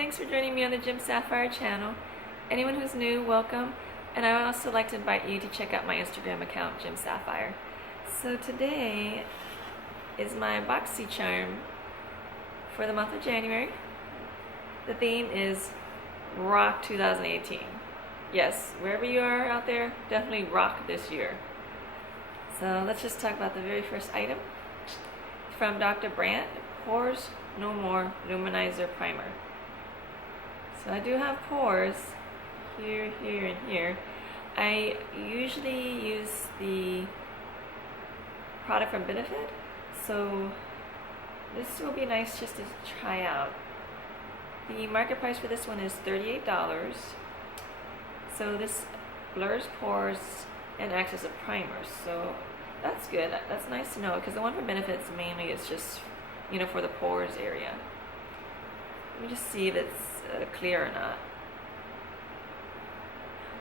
thanks for joining me on the Jim Sapphire channel. Anyone who's new, welcome. And I would also like to invite you to check out my Instagram account, Jim Sapphire. So today is my Boxycharm for the month of January. The theme is Rock 2018. Yes, wherever you are out there, definitely rock this year. So let's just talk about the very first item. From Dr. Brandt, Pores No More Luminizer Primer. So I do have pores here, here, and here. I usually use the product from Benefit, so this will be nice just to try out. The market price for this one is $38. So this blurs pores and acts as a primer, so that's good. That's nice to know, because the one from Benefits mainly is just, for the pores area. Let me just see if it's clear or not.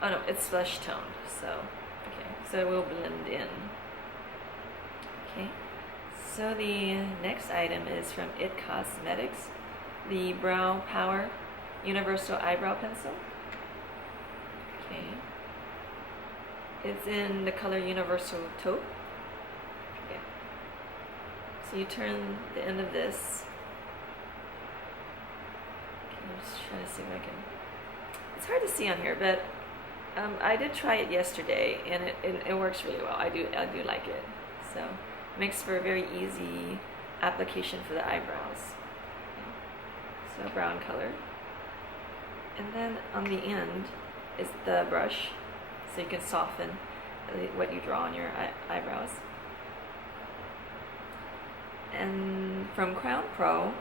Oh no, it's flesh toned, so okay, so it will blend in. Okay, so the next item is from IT Cosmetics, the Brow Power Universal Eyebrow Pencil. Okay, it's in the color Universal Taupe. Okay, so you turn the end of this. I'm just trying to see if I can. It's hard to see on here, but I did try it yesterday, and it works really well. I do like it. So it makes for a very easy application for the eyebrows. Okay. So brown color, and then on the end is the brush, so you can soften what you draw on your eyebrows. And from Crown Pro,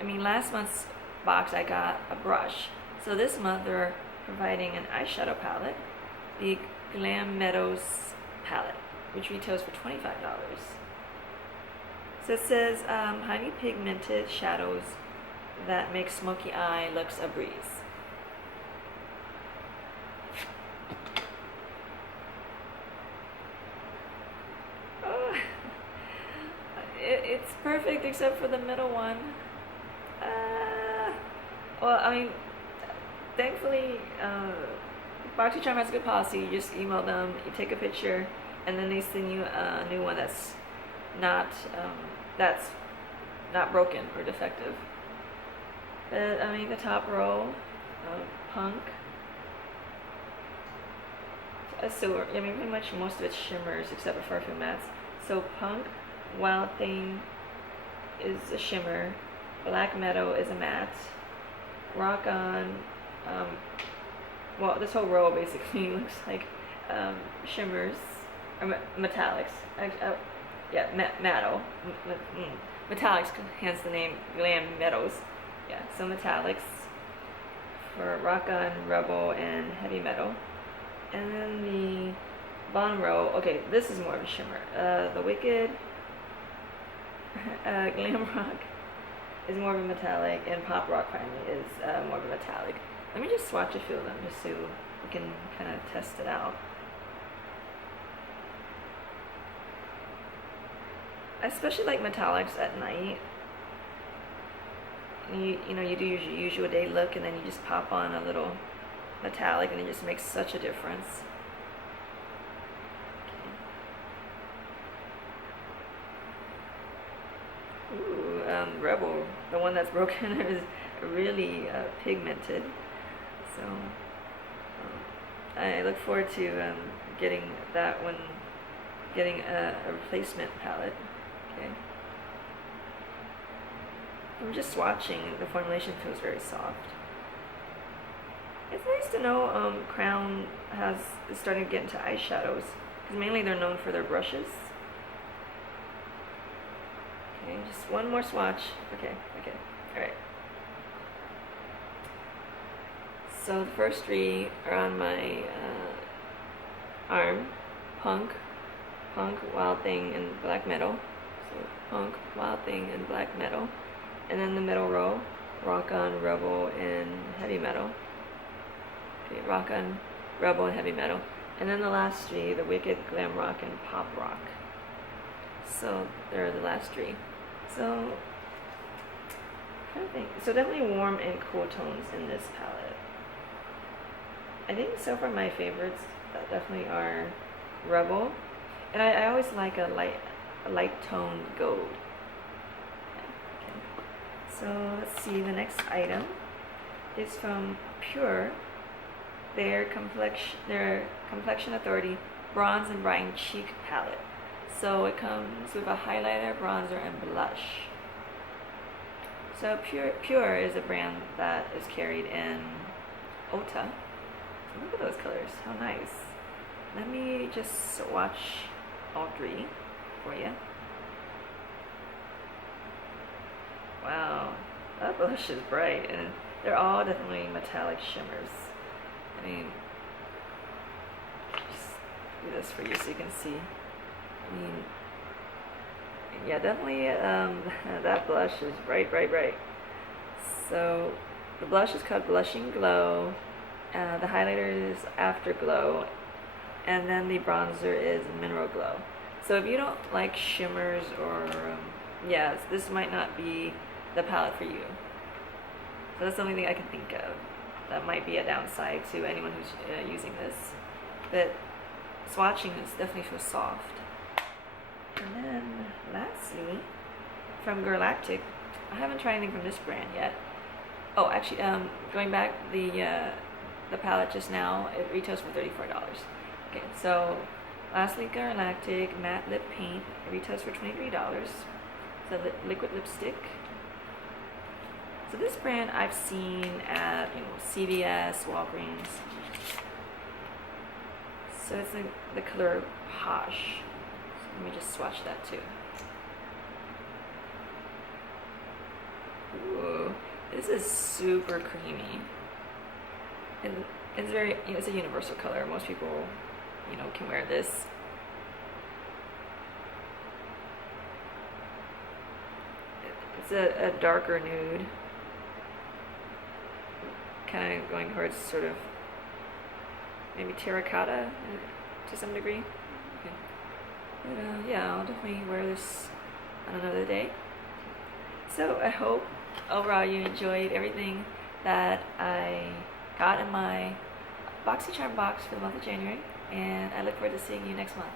last month's box I got a brush, so this month they're providing an eyeshadow palette, the Glam palette, which retails for $25. So it says highly pigmented shadows that make smoky eye looks a breeze. Oh, it's perfect except for the middle one. Well, thankfully, Boxycharm has a good policy. You just email them, you take a picture, and then they send you a new one that's not broken or defective. But the top row, Punk, a silver. Pretty much most of it's shimmers except for a few mattes. So Punk, Wild Thing is a shimmer, Black Meadow is a matte. Rock On, well, this whole row basically looks like shimmers, or metallics. Yeah, metallics, hence the name Glam Meadows. Yeah, so metallics for Rock On, Rebel, and Heavy Metal. And then the bottom row, okay, this is more of a shimmer. The Wicked, Glam Rock is more of a metallic, and Pop Rock finally is more of a metallic. Let me just swatch a few of them just so we can kind of test it out. I especially like metallics at night. You do your usual day look, and then you just pop on a little metallic, and it just makes such a difference. Ooh, Rebel, the one that's broken, is really pigmented. So I look forward to getting that one, getting a replacement palette. Okay. I'm just swatching. The formulation feels very soft. It's nice to know Crown is starting to get into eyeshadows, because mainly they're known for their brushes. Okay, just one more swatch. Okay, alright. So the first three are on my arm. Punk, Wild Thing, and Black Metal. So Punk, Wild Thing, and Black Metal. And then the middle row, Rock On, Rebel, and Heavy Metal. Okay, Rock On, Rebel, and Heavy Metal. And then the last three, the Wicked, Glam Rock, and Pop Rock. So there are the last three. So trying to think. So definitely warm and cool tones in this palette. I think so far my favorites definitely are Rebel, and I always like a light toned gold. Okay. So let's see, the next item is from Pure, their Complexion Authority Bronze and Brighten Cheek Palette. So it comes with a highlighter, bronzer, and blush. So Pure is a brand that is carried in Ulta. So look at those colors, how nice. Let me just swatch all three for you. Wow, that blush is bright, and they're all definitely metallic shimmers. I mean, just do this for you so you can see. I mean, yeah, definitely that blush is bright, bright, bright. So the blush is called Blushing Glow, the highlighter is Afterglow, and then the bronzer is Mineral Glow. So if you don't like shimmers or, yeah, this might not be the palette for you. So that's the only thing I can think of. That might be a downside to anyone who's using this. But swatching this definitely feels soft. And then lastly, from Girlactik, I haven't tried anything from this brand yet. Oh, actually, going back, the palette just now, it retails for $34. Okay, so lastly, Girlactik Matte Lip Paint, it retails for $23. It's a liquid lipstick. So this brand I've seen at CVS, Walgreens. So it's the color Posh. So let me just swatch that too. Ooh, this is super creamy, and it's very, it's a universal color. Most people, can wear this. It's a darker nude, kind of going towards sort of maybe terracotta to some degree. Okay. But yeah, I'll definitely wear this on another day. So I hope overall you enjoyed everything that I got in my Boxycharm box for the month of January, and I look forward to seeing you next month.